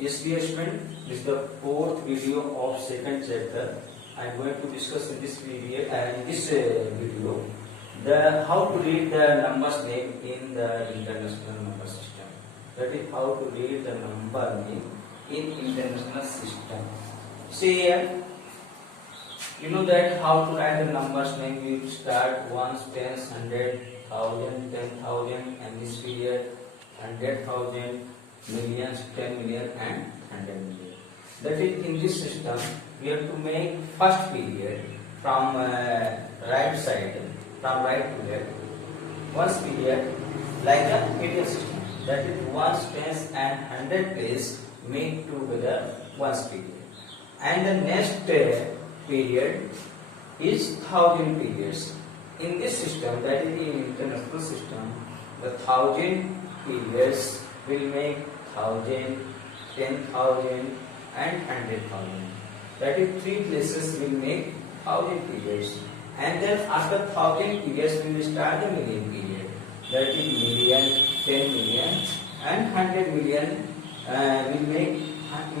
Yes, dear student, this is the fourth video of second chapter. I am going to discuss in this video, the how to read the numbers name in the international number system. That is how to read the number name in international system. See here, you know that how to write the numbers name. You start ones, tens, 100, 1000, 10,000, and this period 100,000. Millions, 10 million and 100 million. That is, in this system we have to make first period from right side, from right to left. Once period like the median system, that is ones, tens and 100 place make together once period. And the next period is 1000 periods. In this system, that is the international system, the 1000 periods will make 1000, 10,000 and 100,000. That is, three places will make 1000 periods. And then after 1000 periods we will start the million period. That is million, 10 million and 100 million will make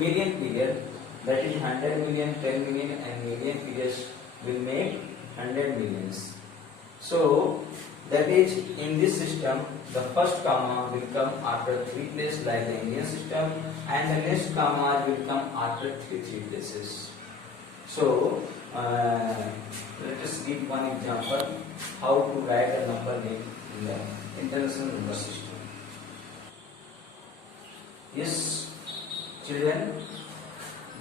million period. That is 100 million, 10 million and million periods will make 100 millions. So that is, in this system the first comma will come after three places like the Indian system, and the next comma will come after three places. So let us give one example how to write a number name in the international number system. Yes, children,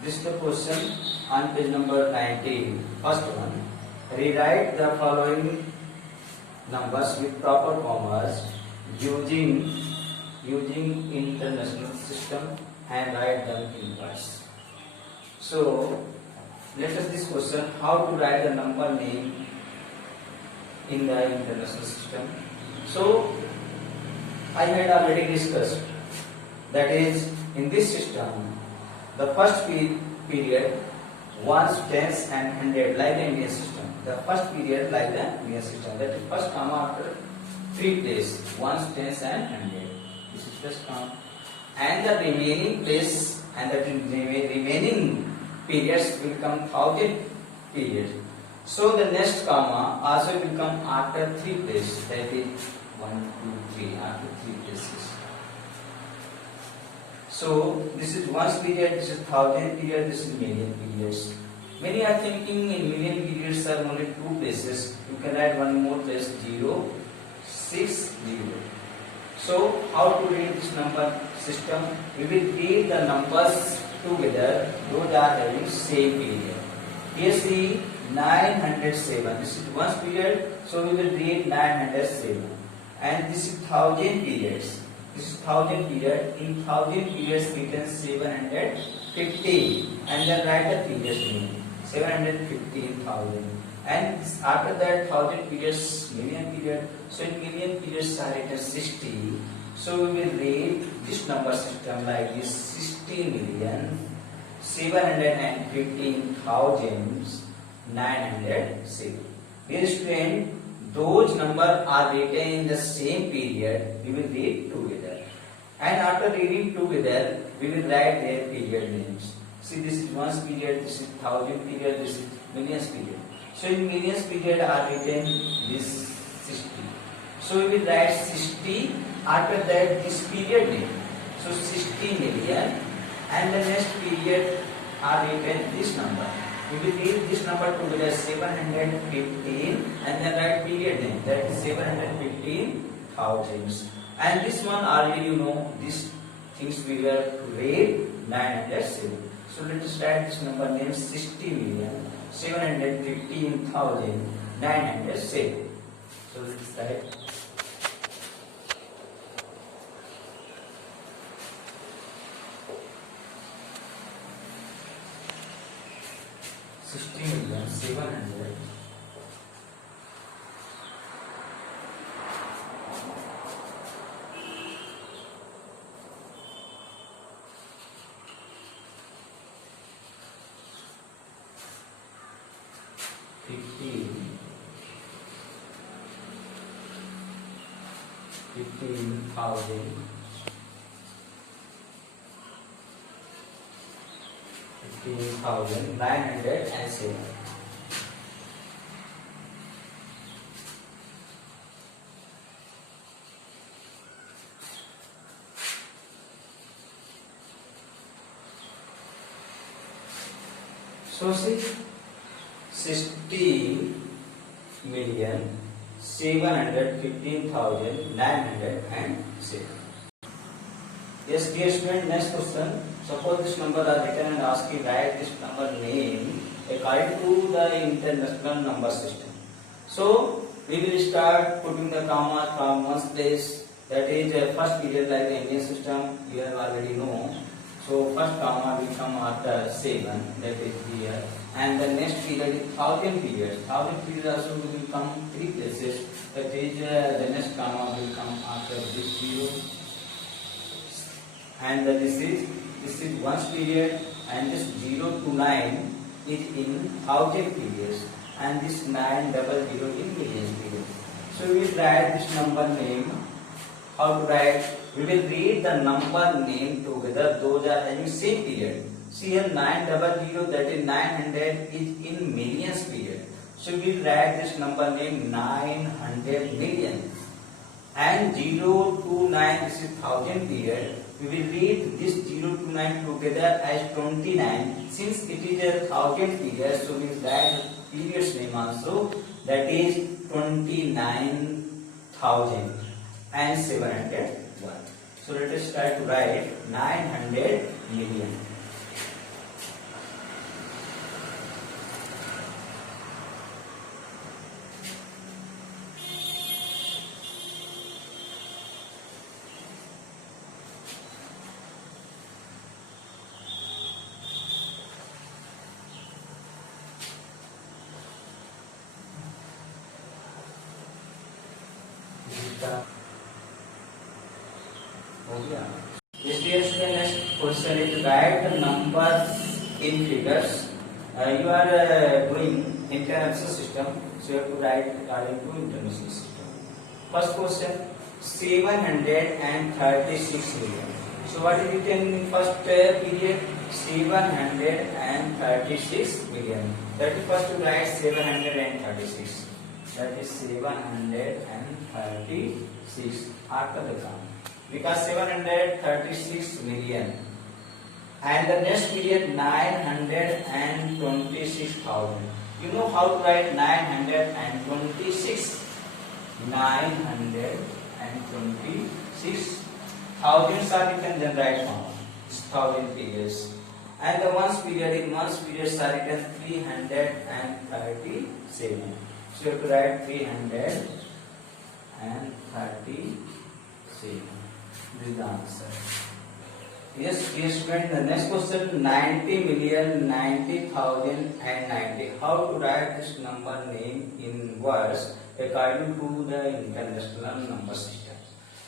this is the question on page number 19. First one, rewrite the following numbers with proper commas using international system and write them in words. So let us this question, how to write the number name in the international system. So I had already discussed, that is, in this system the first period ones, tens and 100 like the Indian system. The first period like the Indian system, that is first comma after three places, ones, tens and 100. This is first comma, and the remaining place and the remaining periods will come 1000 periods. So the next comma also will come after three places, that is 1, 2, 3, after three places. So this is ones period, this is 1000 period, this is million periods. Many are thinking in million periods are only two places. You can add one more place, 0, 6, 0. So how to read this number system? We will read the numbers together, those are having same period. Here see 907. This is ones period, so we will read 907. And this is 1000 periods. This is 1000 period. In 1000 periods we can 750, and then write the previous name. 715,000, and after that 1000 periods million period. So in million periods are written 60. So we will read this number system like this: 60,715,907. Dear student, those numbers are written in the same period. We will read together, and after reading together we will write their period names. See, this is ones period, this is 1000 period, this is millions period. So in millions period are written this 60. So we will write 60 after that this period name. So 60 million, and the next period are written this number. We will read this number together 715, and then write period name, that is 715,000. And this one already you know, these things we will read 907. So let us write this number name 60,715,907. So let us write 60,700,000 15,000 15,907. So see, 60,715,907. Yes, dear student, next question. Suppose this number are written and asked you write this number name according to the international number system. So we will start putting the comma from one place. That is first period like the Indian system. You have already know. So first comma will come after 7. That is here. And the next period is 1000 periods. 1000 periods also will come 3 places. That is the next comma will come after this period. And this is one period, and this 0 to 9 is in 1000 periods, and this 900 in millions period. So we will write this number name. How to write? We will read the number name together. Those are having same period. See here 900, that is 900 is in millions period. So we will write this number name 900 million. And 0 to 9, this is 1000 period. We will read this 0 to 9 together as 29. Since it is a 1000 period, so we will write period's name also. That is 29,701. So let us try to write 900 million. This dear student, next question is write the numbers in figures. You are doing international system, so you have to write according to international system. First question, 736 million. So what is written in first period? 736 million. That is first to write 736. That is 736 after the count. Because 736 million. And the next period 926,000. You know how to write 926? 926. Thousands are written then right now. It's 1000 periods. And the ones period in ones periods are written 337. So you have to write 337. This is the answer. Yes, student. The next question, 90,90,090. How to write this number name in words according to the international number system?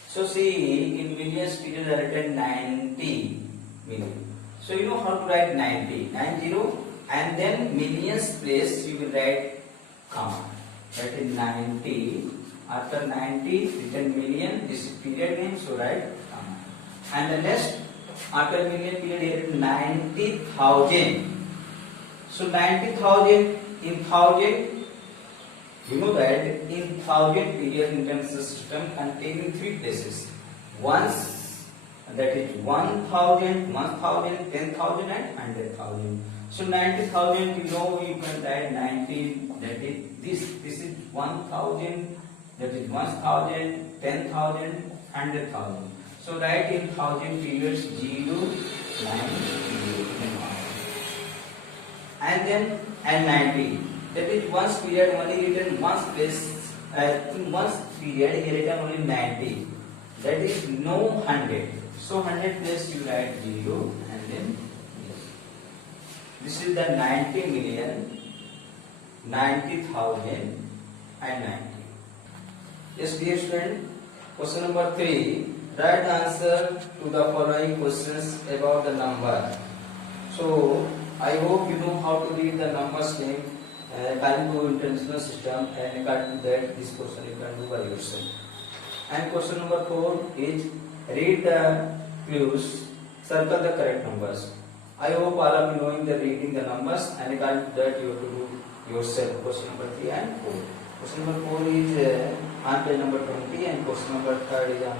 So see, in millions period are written 90 million. So you know how to write 90, and then millions place you will write comma. That is 90. After 90, written million. This is period name, so write comma. And the next after million period here 90,000. So 90,000 in 1000. You know that in 1000 period international system containing 3 places. Once, that is 1,000, 1,000, 10,000 and 100,000. So 90,000, you know you can write 90. That is this is 1,000. That is 1,000, 10,000, 100,000. So write in 1000 periods 0, 9, 0. And then 90. That is once period only written once place. In once period here written only 90. That is no 100. So 100 place you write 0 and then this is the 90 million, 90,000 and 90. Yes, dear student, question number 3. Write the answer to the following questions about the number. So, I hope you know how to read the numbers name according to international system, and according to that, this question you can do by yourself. And question number 4 is read the clues, circle the correct numbers. I hope all of you knowing the reading the numbers, and according to that you have to do yourself. Question number 3 and 4. Question number 4 is on page number 20, and question number 3 is on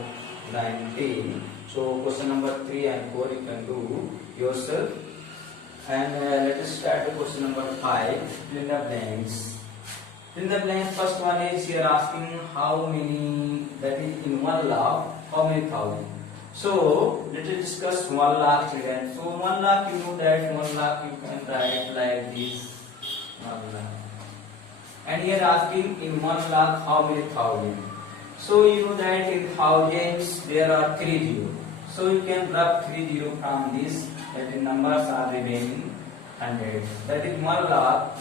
19. So question number 3 and 4 you can do yourself. And let us start the question number 5. Fill in the blanks. In the blanks, first one is here asking how many, that is in 1 lakh, how many thousand. So let us discuss 1 lakh children. So 1 lakh, you know that 1 lakh you can write like this, 1 lakh. And here asking in 1 lakh how many thousand. So you know that in thousands there are 3 zeros. So you can rub 3 zeros from this, that the numbers are remaining 100. That is 1 lakh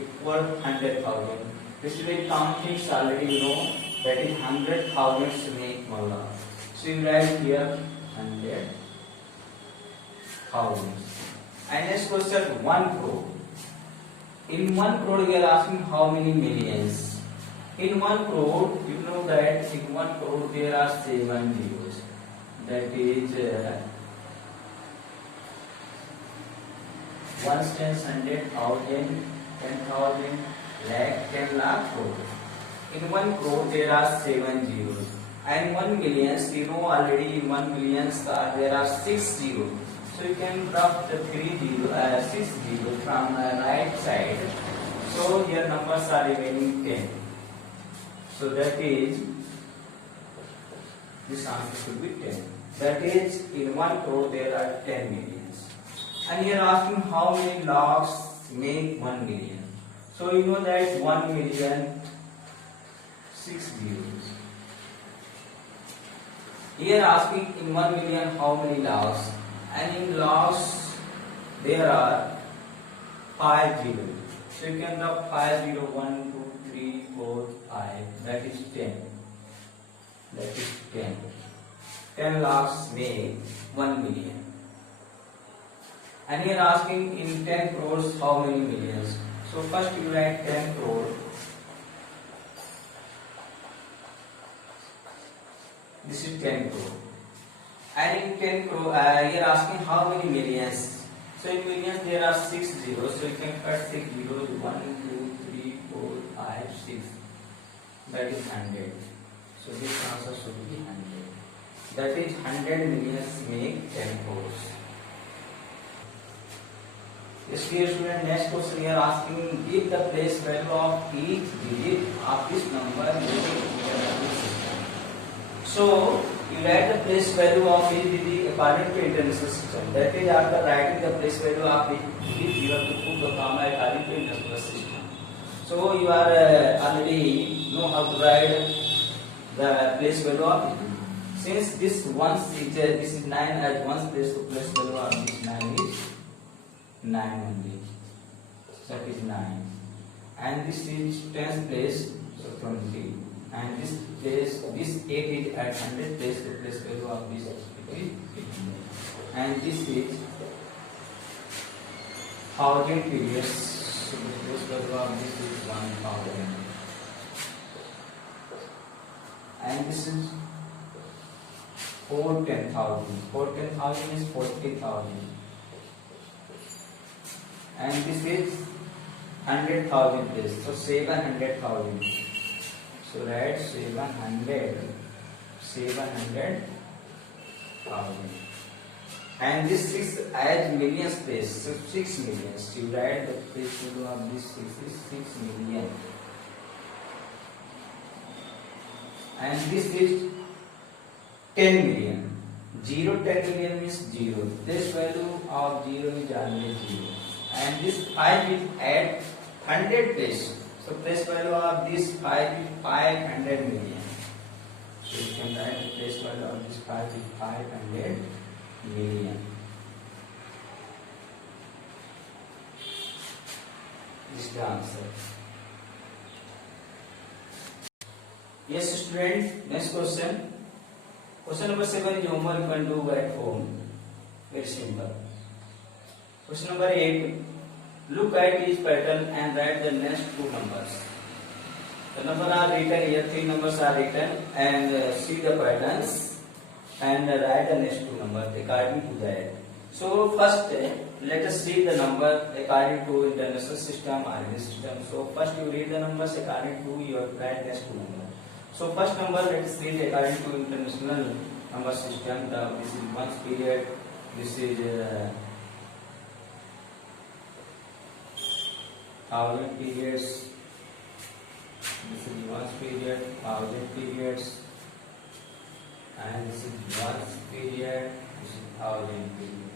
equal 100,000. This way counting already you know that is 100,000 to make 1 lakh. So you write here 100,000. And next question 1 crore. In 1 crore we are asking how many millions. In 1 crore you know that in 1 crore there are 7 zeros. That is 1 tens, 100,000, 10,000, lakh, 10 lakh, crore. In 1 crore there are 7 zeros. And 1 millions, you know already in 1 millions there are 6 zeros. So you can drop the 6 zeros from the right side. So here numbers are remaining 10. So that is, this answer should be 10. That is in 1 crore there are 10 millions. And here asking how many lakhs make 1 million. So you know that 1 million, 6 zeros. Here asking in 1 million how many lakhs, and in lakhs there are 5 zeros. So you can drop 5 zero, 1, 2, 3, 4, 5. That is 10. That is 10. 10 lakhs make 1 million. And here asking in 10 crores how many millions. So first you write 10 crore. This is 10 crore. And in 10 crore, here asking how many millions. So in millions there are 6 zeros. So you can cut 6 zeros. 1, 2, 3, 4, 5, 6. That is 100. So this answer should be 100. That is 100 millions make 10 crores. Yes, dear student, next question here asking give the place value of each digit of this number using internal system. So you write the place value of each digit according to international system. That is, after writing the place value of each digit, you have to put the comma according to international system. So you are already know how to write the place value of digit. Since this once this is 9 as ones place, so place value of this 9 is 9 only. That is 9. And this is 10th place, so 20. And this place, this 8 is at 100 place, the place value of this is 800. And this is 1000 periods, so the place value of this is 1000. And this is 4 10,000. 4 10,000 is 40,000. And this is 100,000 place, so 700,000. So write 700,000. And this 6 as millions place, so 6 millions. You write the place value of this 6 is 6 million. And this is 10 million. 10 million means 0. This value of 0 is always 0. And this 5 is at 100 place. So place value of this 5 is 500 million. So you can write the place value of this 5 is 500 million. This is the answer. Yes, student. Next question. Question number 7 is homework you can do at home. Very simple. Question number 8. Look at each pattern and write the next 2 numbers. The numbers are written here, 3 numbers are written, and see the patterns and write the next 2 numbers according to that. So first, let us read the number according to international system or any system. So first you read the numbers according to your brightness to number. So first number, let us read according to international number system. This is month period. This is 1000 periods. This is month period, 1000 periods, and this is month period. This is 1000 period.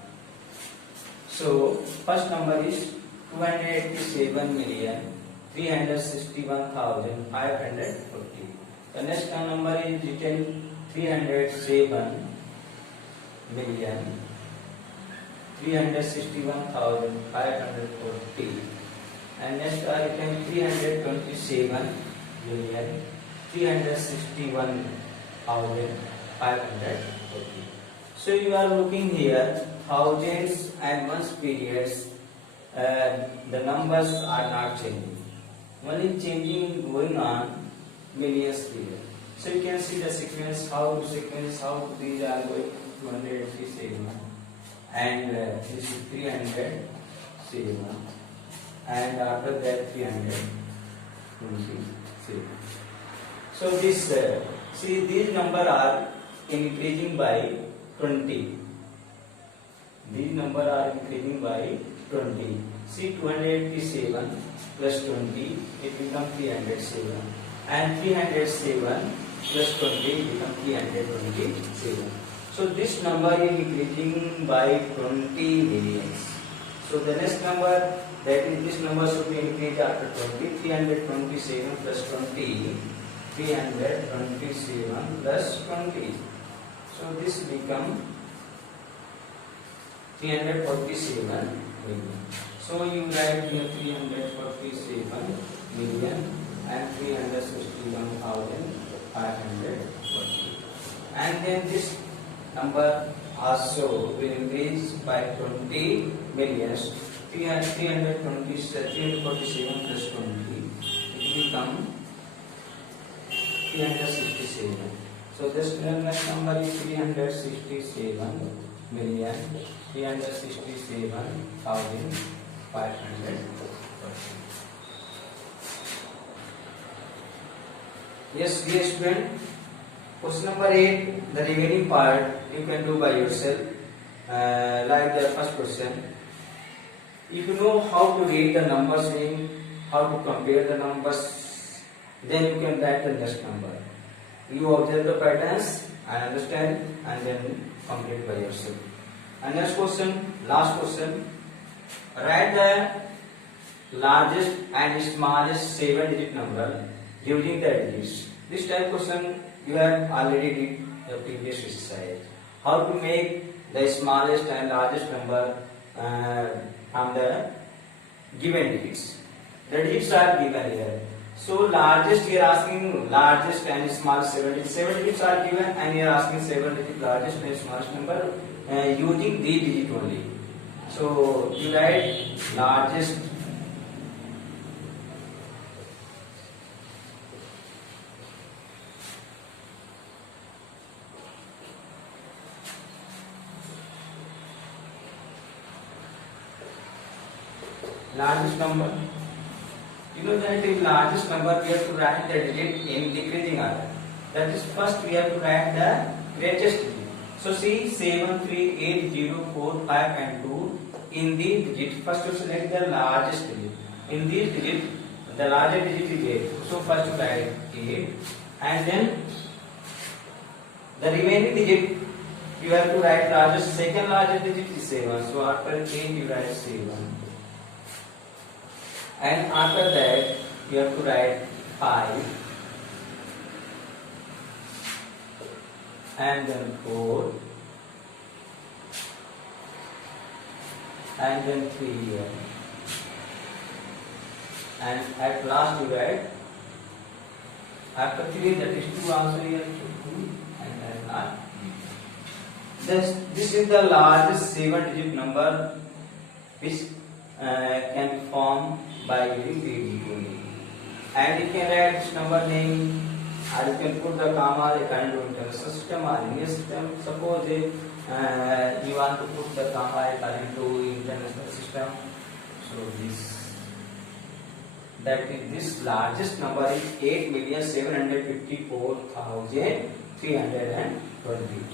So first number is 287,361,540. The next number is written 307,361,540, and next are written 327,361,540. So you are looking here thousands and months periods. The numbers are not changing. Only changing going on millions period. So you can see the sequence, how these are going. 287 and this is 307 and after that 327. So this see these numbers are increasing by 20. These numbers are increasing by 20. See 287 plus 20, it becomes 307, and 307 plus 20 becomes 327. So this number is increasing by 20 millions. So the next number, that is this number should be increased after 20. 327 plus 20, 327 plus 20. So this becomes 347 million. So you write here 347 million and 361,540. And then this number also will increase by 20 millions. 347 plus 20, it will become 367. So this next number is 367 million 367,540. Yes, dear student. Question number 8, the remaining part you can do by yourself. Like the first question, if you know how to read the numbers, meaning how to compare the numbers, then you can write the next number. You observe the patterns and understand, and then complete by yourself. And next question, last question, write the largest and smallest 7-digit number using the digits. This type question you have already did the previous exercise. How to make the smallest and largest number from the given digits. The digits are given here. So largest, you are asking largest and smallest 7 digits. 7 digits are given and you are asking 7 digit largest and smallest number using the digit only. So you write largest number. You know that in largest number we have to write the digit in decreasing order. That is, first we have to write the greatest digit. So see 7, 3, 8, 0, 4, 5 and 2. In these digits, first you select the largest digit. In these digits, the largest digit is 8. So first you write 8, and then the remaining digit you have to write largest. Second largest digit is 7. So after 8 you write 7. And after that you have to write 5 and then 4 and then 3 here, and at last you write after 3, that is 2 also here, 2 and at last. This is the largest 7-digit number which can be formed by using the digit only. And you can write this number name, or you can put the comma according to international system or Indian system. Suppose you want to put the compiler into international system. So this largest number is 8,754,320.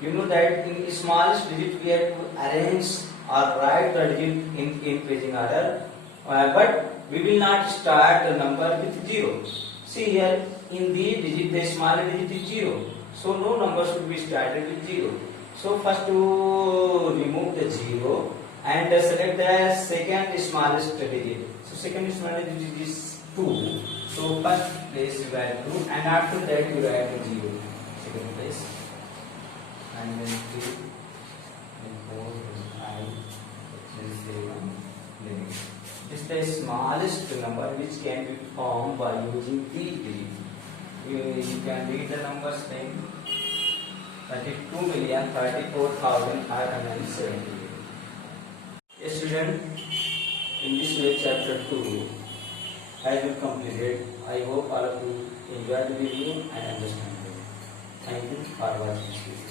You know that in the smallest digit we have to arrange or write the digit in increasing order, but we will not start the number with 0. See here, in the digit the smallest digit is 0, so no number should be started with 0. So first to remove the 0 and select the second smallest digit. So second smallest digit is 2. So first place you write 2 and after that you write 0. Second place. And then 3, then 4, then 5, then 7, then 8. This is the smallest number which can be formed by using the digit. You can read the numbers then 32,34,570. Yes, student, in this way chapter 2 has been completed. I hope all of you enjoyed the video and understand it. Thank you for watching this video.